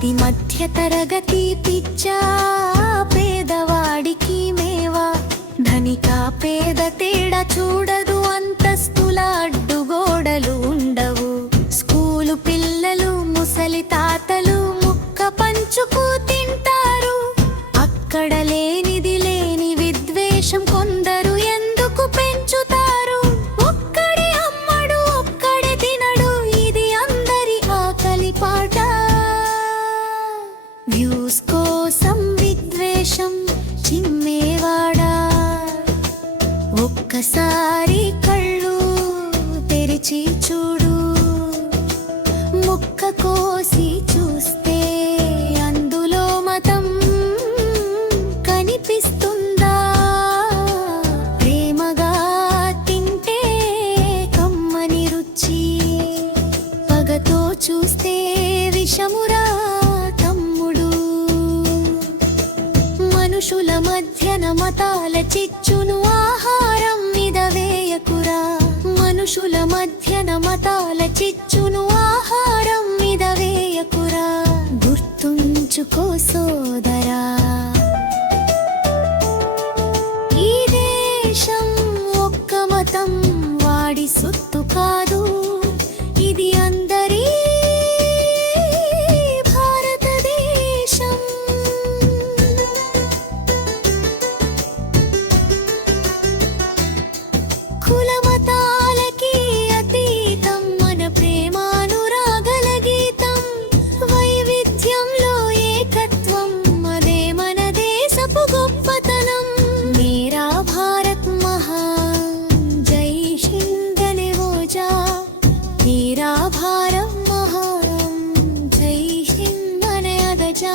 ఇది మధ్య తరగతి పిచ్చా, పేదవాడికి మేవా. ధనిక పేద తేడా చూడదు, అంతస్తుల అడ్డుగోడలు ఉండవు. స్కూలు పిల్లలు ముసలి తాతలు ముక్క పంచుకు తింటారు. అక్కడ లేనిది లేని విద్వేషం కొందరు ఎందుకు పెంచుతారు? ఒక్కడే అమ్మడు ఒక్కడే తినడు, ఇది అందరి ఆకలి పాట. వ్యూస్ కోసం విద్వేషం చిమ్మేవాడా, ఒక్కసారి కళ్ళు తెరిచి చూడు. ముక్క కోసి చూస్తే అందులో మతం కనిపిస్తుందా? ప్రేమగా తింటే కమ్మని రుచి, పగతో చూస్తే విషమురా తమ్ముడు. మనుషుల మధ్యన మతాల చిచ్చును ఆహారం మీద వేయకురా. మనుషుల మధ్యన మతాల చిచ్చును ఆహారం మీద వేయకురా. గుర్తుంచుకో సోదరా, ఈ దేశం ఒక్క మతం వాడి సొత్తు కాదు, ఇది అందరి భారతదేశం. కుల మతాలకి అతీతం మన ప్రేమానురాగల గీతం. వైవిధ్యంలో ఏకత్వం, అదే మన దేశపు గొప్పతనం. మేరా భారత్ మహాన్, జై హింద్ నెవోజా. మేరా భారత్ మహాన్, జై హింద్ అనే అదజా.